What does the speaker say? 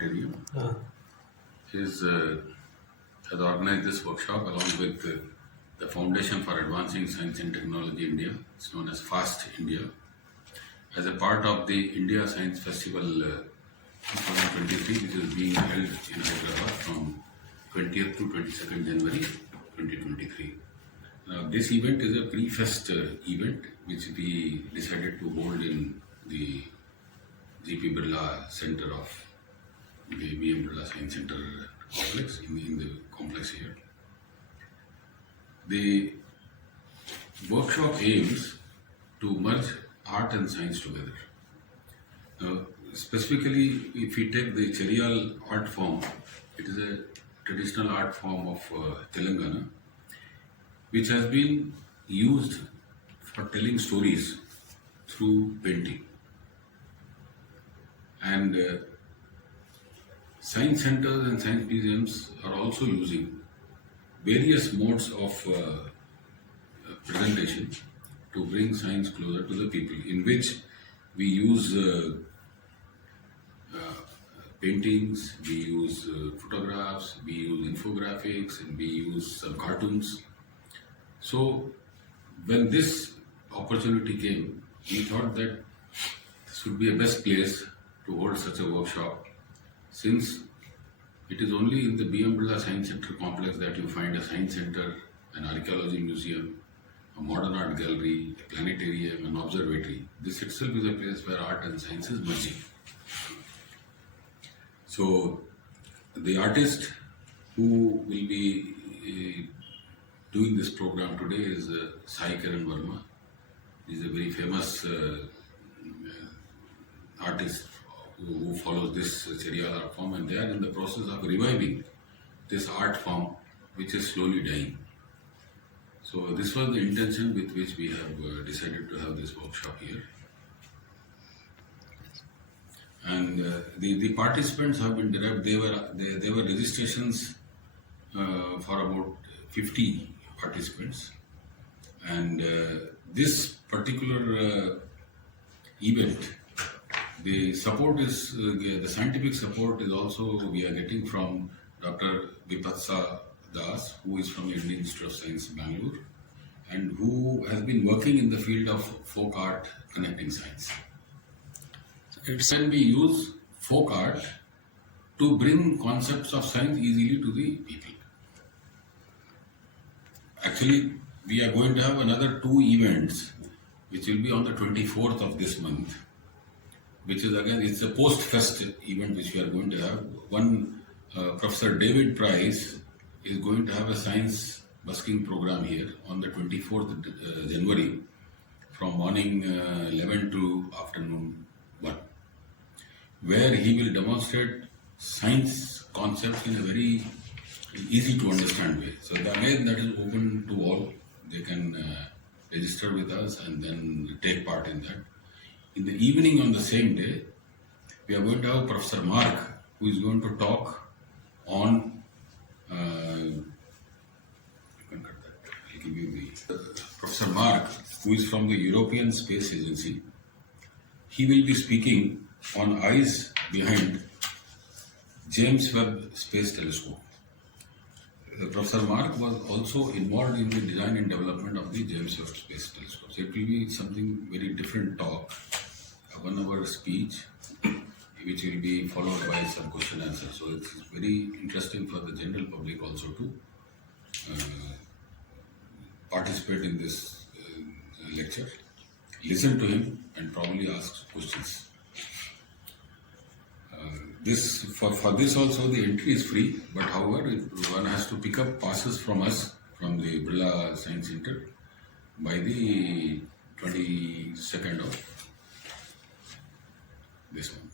Planetarium. Has organized this workshop along with the Foundation for Advancing Science and Technology India. It's known as FAST India, as a part of the India Science Festival 2023, which is being held in Hyderabad from 20th to 22nd January 2023. Now, this event is a pre-fest event which we decided to hold in the GP Birla Center of the Birla Science Center complex, in the complex here. The workshop aims to merge art and science together. Specifically, if we take the Cheriyal art form, it is a traditional art form of Telangana, which has been used for telling stories through painting. And science centers and science museums are also using various modes of presentation to bring science closer to the people, in which we use paintings, we use photographs, we use infographics, and we use some cartoons. So when this opportunity came, we thought that this would be a best place to hold such a workshop, since it is only in the Birla Science Center complex that you find a science center, an archaeology museum, a modern art gallery, a planetarium, an observatory. This itself is a place where art and science is merging. So the artist who will be doing this program today is Sai Kiran Verma. He is a very famous artist who follows this Cheriyal art form, and they are in the process of reviving this art form which is slowly dying. So this was the intention with which we have decided to have this workshop here. And the participants have been derived. There were registrations for about 50 participants, and this particular event, the support is the scientific support is also we are getting from Dr. Vipatsa Das, who is from the Indian Institute of Science, Bangalore, and who has been working in the field of folk art connecting science. It's when we use folk art to bring concepts of science easily to the people. Actually, we are going to have another 2 events, which will be on the 24th of this month, which is again, it's a post-fest event which we are going to have. One, Professor David Price is going to have a science busking program here on the 24th January from morning 11 to afternoon 1, where he will demonstrate science concepts in a very easy to understand way. So again, that is open to all. They can register with us and then take part in that. In the evening on the same day, we are going to have Professor Mark, who is going to talk on Professor Mark, who is from the European Space Agency. He will be speaking on eyes behind James Webb Space Telescope. Professor Mark was also involved in the design and development of the James Webb Space Telescope. So it will be something very different talk, a 1-hour speech, which will be followed by some question answer. So it's very interesting for the general public also to participate in this lecture, listen to him, and probably ask questions. For this also the entry is free, but however one has to pick up passes from us from the Birla Science Center by the 22nd of this month.